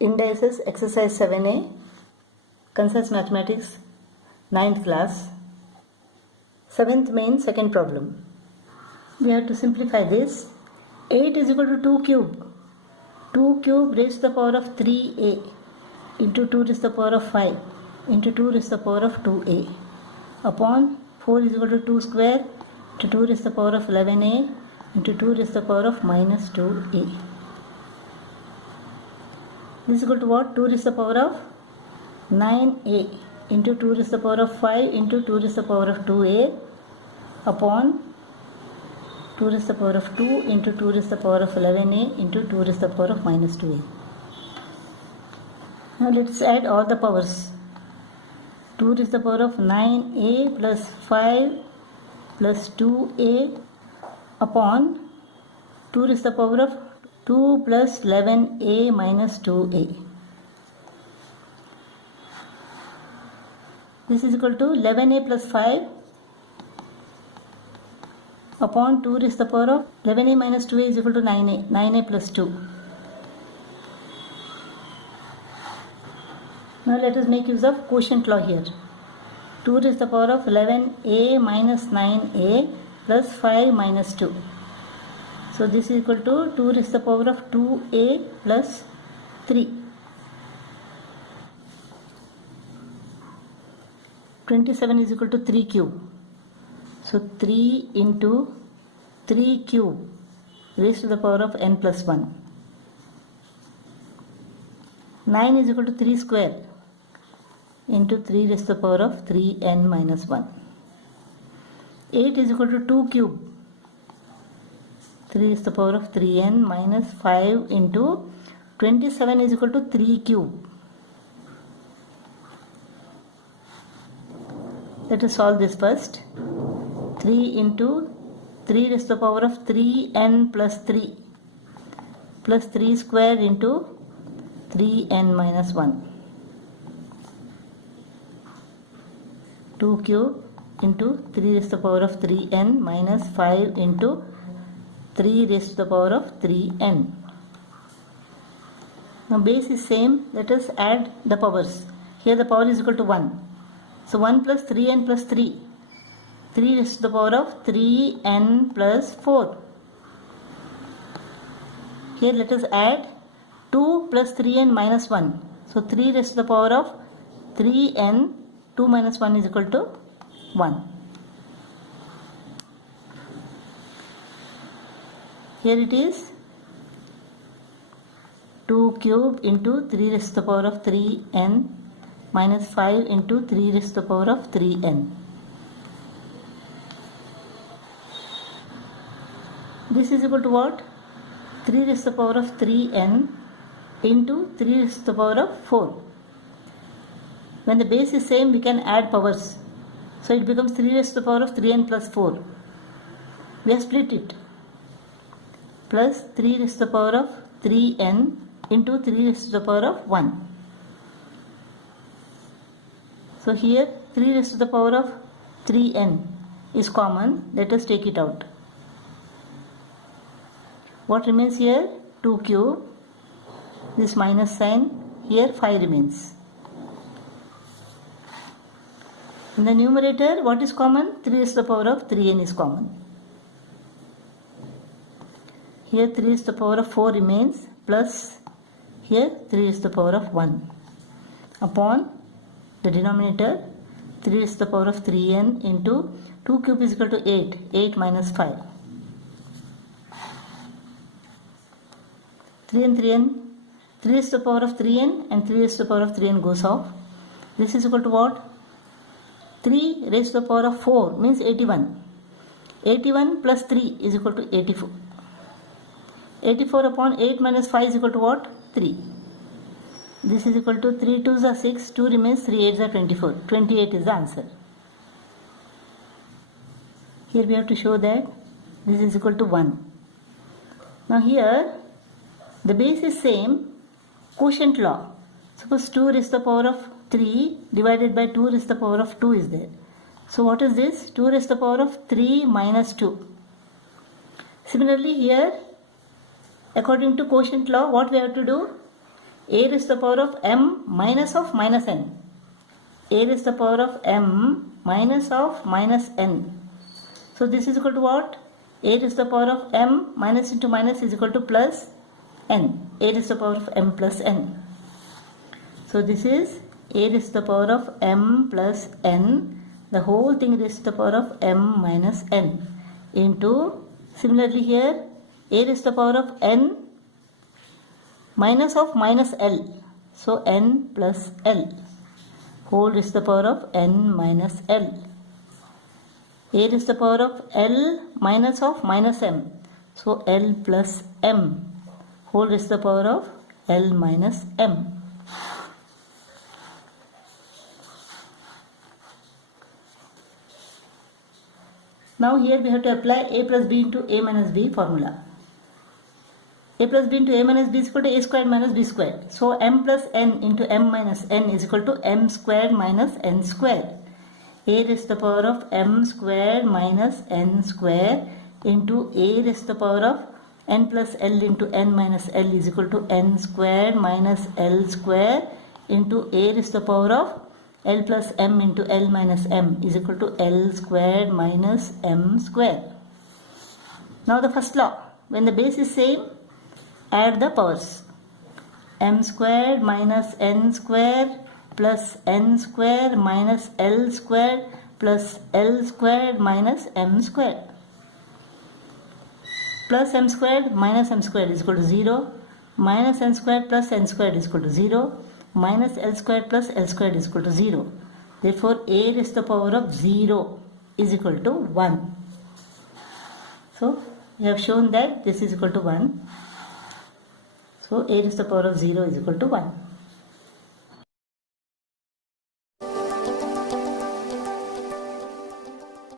Indices exercise 7a, Concise Mathematics, 9th class, 7th main, second problem. We have to simplify this. 8 is equal to 2 cube. 2 cube raised to the power of 3a into 2 raised to the power of 5 into 2 raised to the power of 2a upon 4 is equal to 2 square into 2 raised to the power of 11a into 2 raised to the power of minus 2a. This is equal to what? 2 raised to the power of 9a into 2 raised to the power of 5 into 2 raised to the power of 2a upon 2 raised to the power of 2 into 2 raised to the power of 11a into 2 raised to the power of minus 2a. Now let's add all the powers. 2 raised to the power of 9a plus 5 plus 2a upon 2 raised to the power of 2 plus 11a minus 2a. This is equal to 11a plus 5 upon 2 raised to the power of 11a minus 2a is equal to 9a. 9a plus 2. Now let us make use of quotient law here. 2 raised to the power of 11a minus 9a plus 5 minus 2. So this is equal to 2 raised to the power of 2a plus 3. 27 is equal to 3 cube. So 3 into 3 cube raised to the power of n plus 1. 9 is equal to 3 square into 3 raised to the power of 3n minus 1. 8 is equal to 2 cube. 3 is the power of 3n minus 5 into 27 is equal to 3 cube. Let us solve this first. 3 into 3 raised to the power of 3n plus 3 plus 3 square into 3n minus 1. 2 cube into 3 raised to the power of 3n minus 5 into 3 raised to the power of 3n. Now base is same. Let us add the powers. Here the power is equal to 1. So 1 plus 3n plus 3. 3 raised to the power of 3n plus 4. Here let us add 2 plus 3n minus 1. So 3 raised to the power of 3n. 2 minus 1 is equal to 1. Here it is 2 cube into 3 raised to the power of 3n minus 5 into 3 raised to the power of 3n. This is equal to what? 3 raised to the power of 3n into 3 raised to the power of 4. When the base is same, we can add powers. So it becomes 3 raised to the power of 3n plus 4. We have split it. Plus 3 raised to the power of 3n into 3 raised to the power of 1. So here 3 raised to the power of 3n is common. Let us take it out. What remains here? 2 cube. This minus sign. Here 5 remains. In the numerator, what is common? 3 raised to the power of 3n is common. Here 3 raised to the power of 4 remains, plus here 3 raised to the power of 1 upon the denominator 3 raised to the power of 3n into 2 cube is equal to 8. 8 minus 5. 3 and 3n. 3 raised to the power of 3n and 3 raised to the power of 3n goes off. This is equal to what? 3 raised to the power of 4 means 81. 81 plus 3 is equal to 84. 84 upon 8 minus 5 is equal to what? 3. This is equal to 3 2s are 6, 2 remains, 3 8s are 24. 28 is the answer. Here we have to show that this is equal to 1. Now here the base is same. Quotient law. Suppose 2 raised to the power of 3 divided by 2 raised to the power of 2 is there. So what is this? 2 raised to the power of 3 minus 2. Similarly here according to quotient law, what we have to do? a raised to the power of m minus of minus n. A raised to the power of m minus of minus n. So this is equal to what? A raised to the power of m minus into minus is equal to plus n. A raised to the power of m plus n. So this is a raised to the power of m plus n, the whole thing raised to the power of m minus n, into, similarly here, a raised to the power of n minus of minus l. So n plus l, whole raised to the power of n minus l. A raised to the power of l minus of minus m. So l plus m, whole raised to the power of l minus m. Now here we have to apply a plus b into a minus b formula. A plus b into a minus b is equal to a squared minus b squared. So m plus n into m minus n is equal to m squared minus n squared. A raised to the power of m squared minus n squared into a raised to the power of n plus l into n minus l is equal to n squared minus l squared into a raised to the power of l plus m into l minus m is equal to l squared minus m squared. Now the first law, when the base is same, add the powers. M squared minus n squared plus n squared minus l squared plus l squared minus m squared. Plus m squared minus m squared is equal to 0. Minus n squared plus n squared is equal to 0. Minus l squared plus l squared is equal to 0. Therefore, a raised to the power of 0 is equal to 1. So, we have shown that this is equal to 1. So, a raised to the power of 0 is equal to 1.